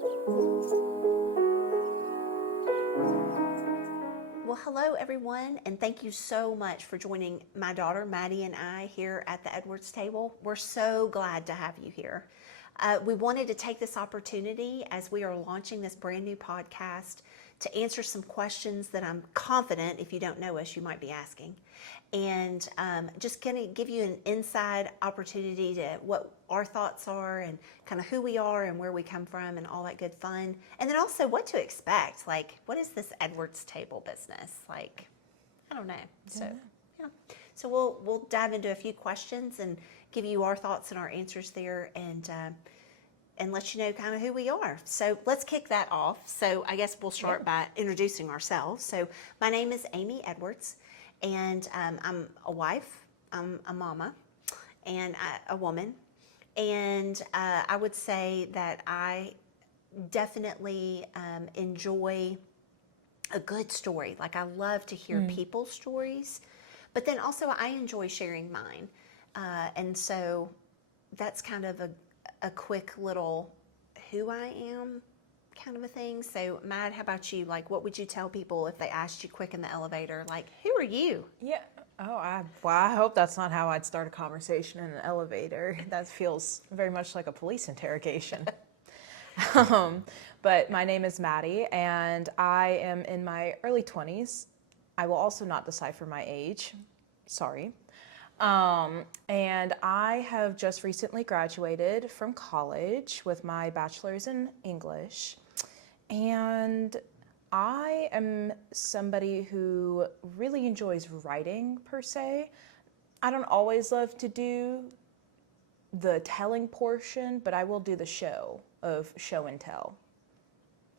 Well, hello everyone, and thank you so much for joining my daughter Maddie and I here at the Edwards table. We're so glad to have you here. We wanted to take this opportunity as we are launching this brand new podcast to answer some questions that I'm confident, if you don't know us, you might be asking. And just going to give you an inside opportunity to what our thoughts are and kind of who we are and where we come from and all that good fun. And then also what to expect. Like, what is this Edwards table business? Like, I don't know. So, yeah. So we'll dive into a few questions and give you our thoughts and our answers there and let you know kind of who we are. So let's kick that off. So I guess we'll start by introducing ourselves. So my name is Amy Edwards, and I'm a wife, I'm a mama, and a woman. And I would say that I definitely enjoy a good story. Like, I love to hear people's stories, but then also I enjoy sharing mine. And so that's kind of a quick little who I am kind of a thing. So Matt, how about you? Like, what would you tell people if they asked you quick in the elevator, like, who are you? Yeah. Oh, I hope that's not how I'd start a conversation in an elevator. That feels very much like a police interrogation. But my name is Maddie, and I am in my early 20s. I will also not decipher my age. Sorry. And I have just recently graduated from college with my bachelor's in English. And I am somebody who really enjoys writing per se. I don't always love to do the telling portion, but I will do the show and tell,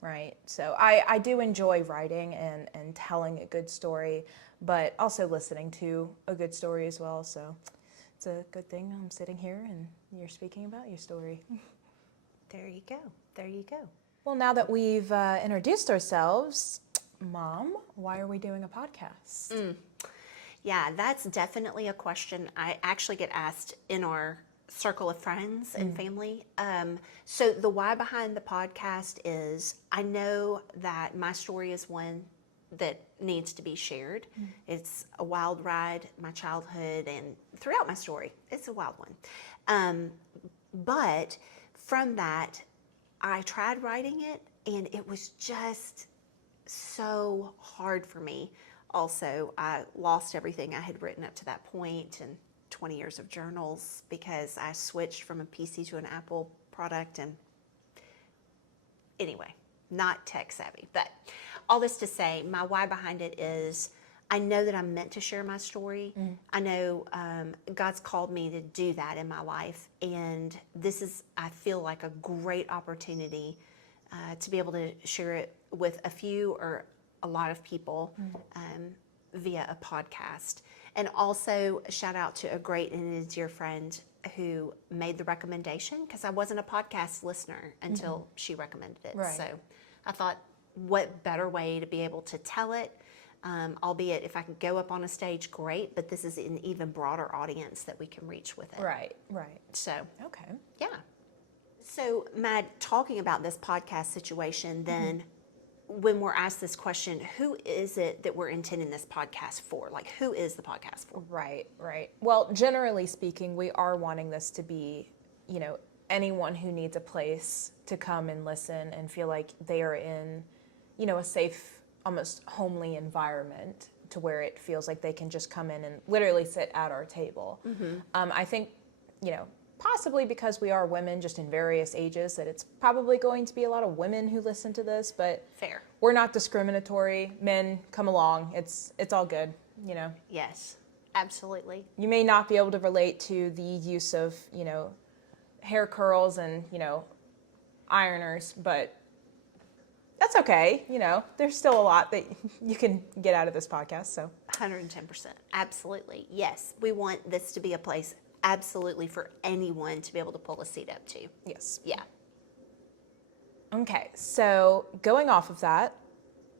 right? So I do enjoy writing and telling a good story, but also listening to a good story as well. So it's a good thing I'm sitting here and you're speaking about your story. There you go. There you go. Well, now that we've introduced ourselves, Mom, why are we doing a podcast? Yeah, that's definitely a question I actually get asked in our circle of friends and family. So the why behind the podcast is I know that my story is one that needs to be shared. It's a wild ride, my childhood, and throughout my story, it's a wild one. But from that, I tried writing it, and it was just so hard for me. Also, I lost everything I had written up to that point and 20 years of journals because I switched from a PC to an Apple product. And anyway, not tech savvy. But all this to say, my why behind it is I know that I'm meant to share my story. I know God's called me to do that in my life. And this is, I feel like, a great opportunity to be able to share it with a few or a lot of people via a podcast. And also shout out to a great and a dear friend who made the recommendation, because I wasn't a podcast listener until she recommended it. Right. So I thought, what better way to be able to tell it? Albeit if I could go up on a stage, great, but this is an even broader audience that we can reach with it. Right. So, Okay. yeah. So, Matt, talking about this podcast situation, then when we're asked this question, who is it that we're intending this podcast for? Like, who is the podcast for? Right. Well, generally speaking, we are wanting this to be, anyone who needs a place to come and listen and feel like they are in, a safe, almost homely environment to where it feels like they can just come in and literally sit at our table. I think, possibly because we are women just in various ages, that it's probably going to be a lot of women who listen to this, but Fair. We're not discriminatory. Men, come along. It's all good, Yes, absolutely. You may not be able to relate to the use of, hair curls and, ironers, but that's okay. There's still a lot that you can get out of this podcast, so. 110%. Absolutely. Yes, we want this to be a place absolutely for anyone to be able to pull a seat up to. Yes. Yeah. Okay, so going off of that,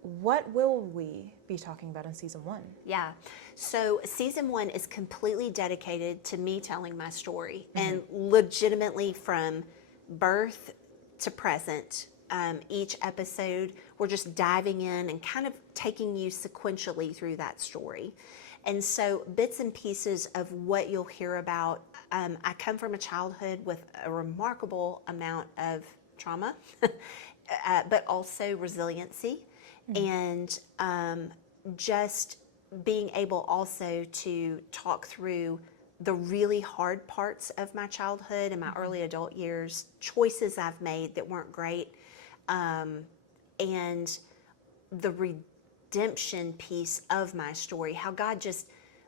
what will we be talking about in season 1? Yeah. So season 1 is completely dedicated to me telling my story, and legitimately from birth to present, each episode, we're just diving in and kind of taking you sequentially through that story. And so bits and pieces of what you'll hear about, I come from a childhood with a remarkable amount of trauma, but also resiliency, and just being able also to talk through the really hard parts of my childhood and my early adult years, choices I've made that weren't great, and the redemption piece of my story, how God just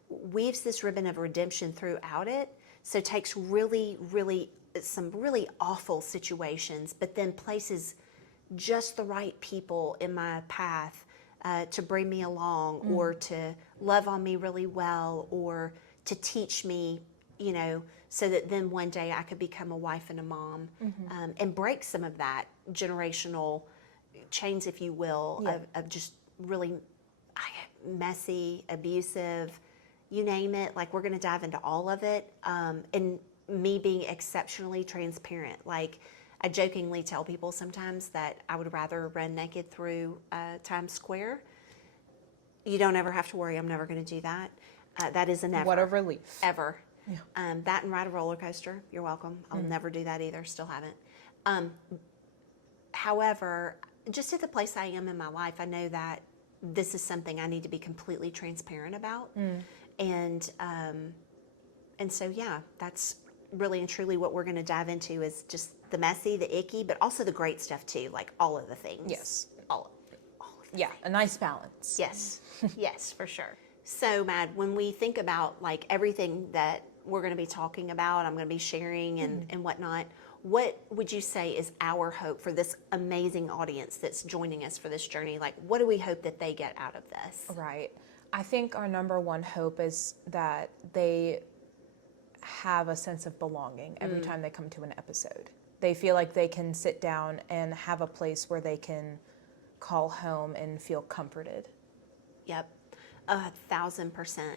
weaves this ribbon of redemption throughout it. So takes really, really, some really awful situations, but then places just the right people in my path to bring me along, or to love on me really well, or to teach me, so that then one day I could become a wife and a mom, and break some of that generational chains, if you will, of just really messy, abusive, you name it. Like, we're going to dive into all of it, and me being exceptionally transparent. Like, I jokingly tell people sometimes that I would rather run naked through Times Square. You don't ever have to worry. I'm never going to do that. That is a never. What a relief. Ever. Yeah. That and ride a roller coaster. You're welcome. I'll never do that either. Still haven't. However, just at the place I am in my life, I know that this is something I need to be completely transparent about. And so, yeah, that's really and truly what we're going to dive into, is just the messy, the icky, but also the great stuff too, like all of the things. Yes. All of Yeah, a nice balance. Yes, yes, for sure. So, Mad, when we think about like everything that we're going to be talking about, I'm going to be sharing and whatnot, what would you say is our hope for this amazing audience that's joining us for this journey? Like, what do we hope that they get out of this? Right. I think our number one hope is that they have a sense of belonging every time they come to an episode. They feel like they can sit down and have a place where they can call home and feel comforted. Yep, 1,000%.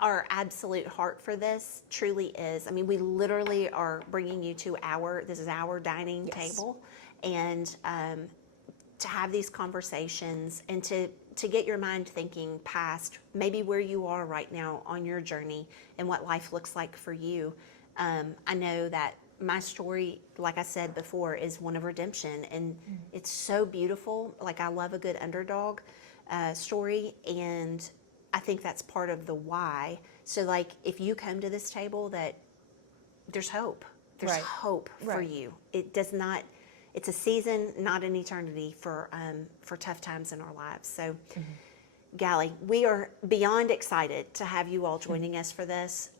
Our absolute heart for this truly is, I mean, we literally are bringing you to this is our dining table, and to have these conversations and to get your mind thinking past maybe where you are right now on your journey and what life looks like for you. I know that my story, like I said before, is one of redemption, and it's so beautiful. Like, I love a good underdog story, and I think that's part of the why. So, like, if you come to this table, that there's hope. There's hope for you. It does not. It's a season, not an eternity, for tough times in our lives. So, Gally, we are beyond excited to have you all joining us for this.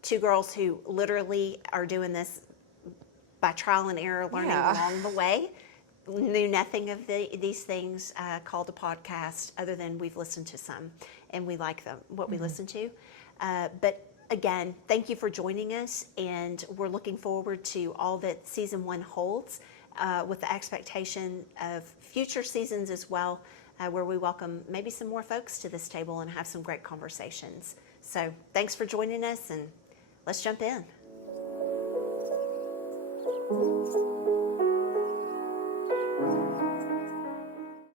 Two girls who literally are doing this by trial and error, learning along the way. Knew nothing of these things called a podcast, other than we've listened to some, and we like them, what we listen to. But again, thank you for joining us, and we're looking forward to all that season 1 holds, with the expectation of future seasons as well, where we welcome maybe some more folks to this table and have some great conversations. So thanks for joining us, and let's jump in.